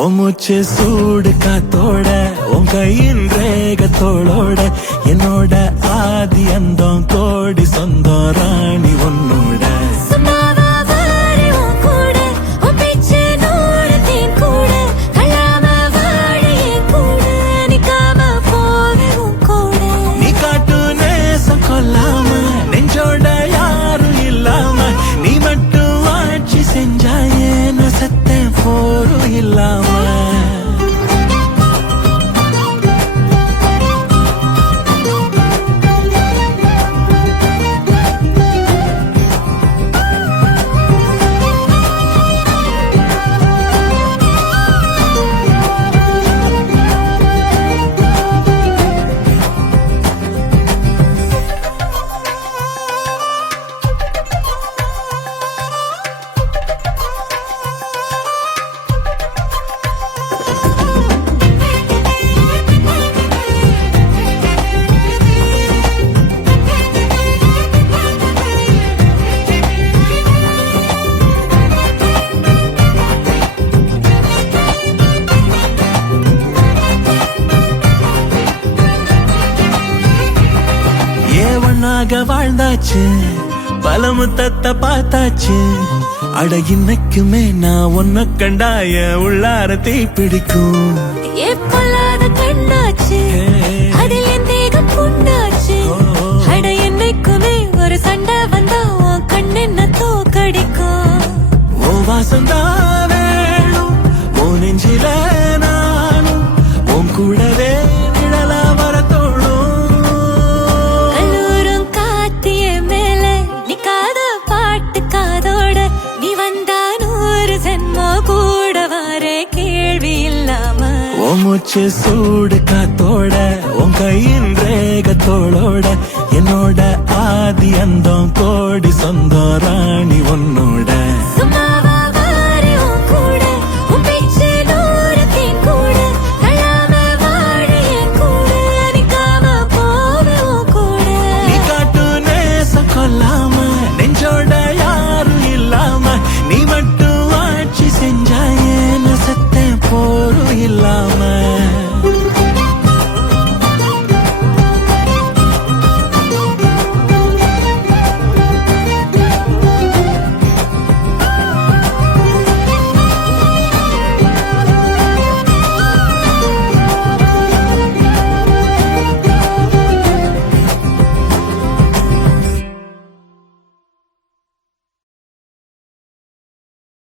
மூச்சு சூடு காத்தோட உன் கையின் ரேகத்தோளோட என்னோட ஆதி அந்தம் கோடி சொந்தம் ராணி உன்னோட நீ காட்டு நேசம் கொல்லாம நெஞ்சோட யாரும் இல்லாம நீ மட்டும் ஆட்சி செஞ்சாயே நான் சத்தேன் போரும் இல்லாம வாழ்ந்தாச்சு பல முத்தத்தை பார்த்தாச்சு அட இன்னைக்குமே நான் உன்ன கண்டாய உள்ளார தீ பிடிக்கும் கண்ணாச்சு அதில் என் தேகம் புண்ணாச்சு அட என்னைக்குமே ஒரு சண்டை வந்தா உன் கண்ணென்ன தோக்கடிக்கும் ஓ வாசந்தா வேணும் ஓ நெஞ்சில நானும் உன் கூடவே நிழலா வர மூச்சு சூடு காத்தோட உன் கையின் ரேகத்தோளோட என்னோட ஆதி அந்தம்